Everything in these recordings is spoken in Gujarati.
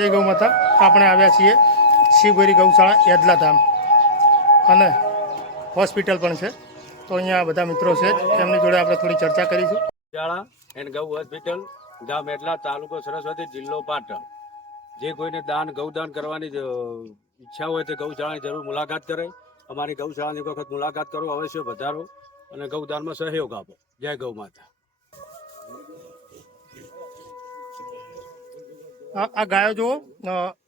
જય ગૌ માતા। આપણે આવ્યા છીએ શિવગરી ગૌશાળા યાદલાધામ અને હોસ્પિટલ પણ છે, તો અહીંયા બધા મિત્રો છે, તેમની જોડે આપણે થોડી ચર્ચા કરીશું। શાળા એન્ડ ગૌ હોસ્પિટલ, ગામ એટલા, તાલુકો સરસ્વતી, જિલ્લો પાટણ। જે કોઈને ગૌદાન કરવાની ઈચ્છા હોય તે ગૌશાળાની જરૂર મુલાકાત કરે। અમારી ગૌશાળાની વખત મુલાકાત કરો, અવશ્ય વધારો અને ગૌદાનમાં સહયોગ આપો। જય ગૌ માતા। આ ગાયો જુઓ,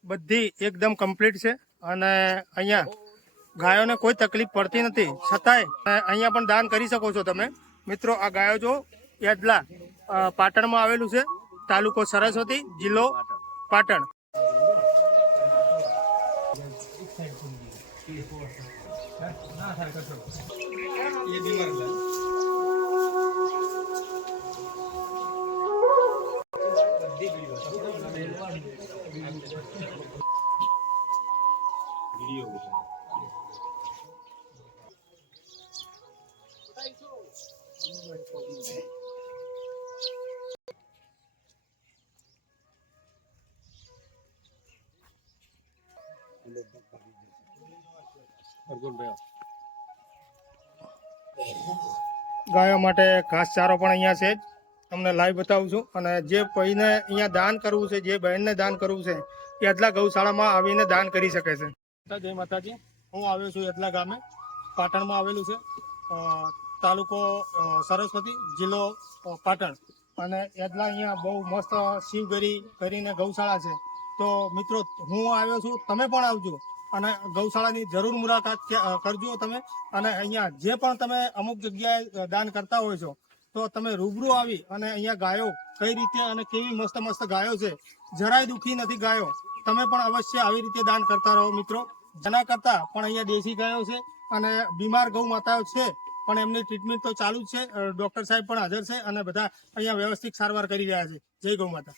બધી એકદમ કમ્પ્લીટ છે અને અહીંયા ગાયોને કોઈ તકલીફ પડતી નથી, છતાંય અહીંયા પણ દાન કરી શકો છો તમે મિત્રો। આ ગાયો જુઓ, યાદલા પાટણમાં આવેલું છે, તાલુકો સરસ્વતી, જિલ્લો પાટણ। ગાયો માટે ઘાસચારો પણ અહીંયા છે, તમને લાઈવ બતાવું છું। અને જે ભાઈને અહીંયા દાન કરવું છે, જે બહેનને દાન કરવું છે, એ યાદલા ગૌશાળામાં આવીને દાન કરી શકે છે। જય માતાજી। હું આવ્યો છું યાદલા ગામે, પાટણમાં આવેલું છે, તાલુકો સરસ્વતી, જિલ્લો પાટણ। અને યાદલા અહીંયા બહુ મસ્ત શિવગરી કરીને ગૌશાળા છે, તો મિત્રો હું આવ્યો છું, તમે પણ આવજો અને ગૌશાળાની જરૂર મુલાકાત કરજો તમે। અને અહીંયા જે પણ તમે અમુક જગ્યાએ દાન કરતા હોય છો, તો તમે રૂબરૂ આવી અને અહીંયા ગાયો કઈ રીતે અને કેવી મસ્ત મસ્ત ગાયો છે, જરાય દુઃખી નથી ગાયો। તમે પણ અવશ્ય આવી રીતે દાન કરતા રહો મિત્રો। જેના કરતા પણ અહીંયા દેશી ગાયો છે અને બીમાર ગૌ માતાઓ છે, પણ એમની ટ્રીટમેન્ટ તો ચાલુ જ છે, ડૉક્ટર સાહેબ પણ હાજર છે અને બધા અહીંયા વ્યવસ્થિત સારવાર કરી રહ્યા છે। જય ગૌ માતા।